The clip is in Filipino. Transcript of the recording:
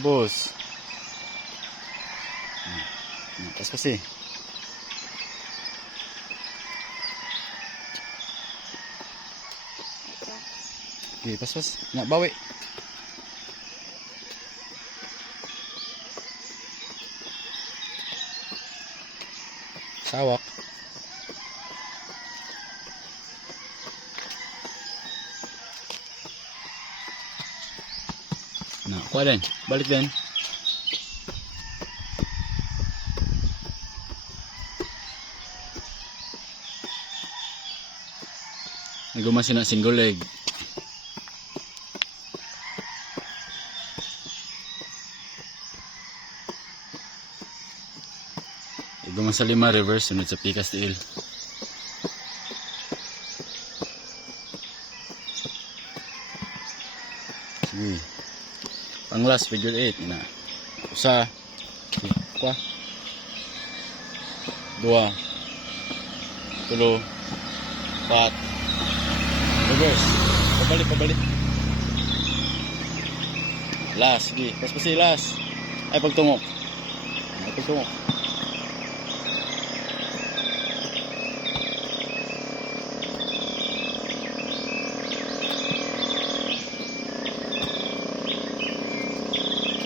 Ubos. Pas-pas eh. Okay, pas-pas. Nak bawi. Sawak. Nah, kuha din. Balik din. Nagumasin na single leg. Nagumas sa 5 reverse, sunod sa pikas tiil. Sige. Pang last figure 8 na. Usa. Kwa. 2. 3. 4. Reverse. Pabalik. Last, sige. Pas-pasi last. Ay, pagtungok.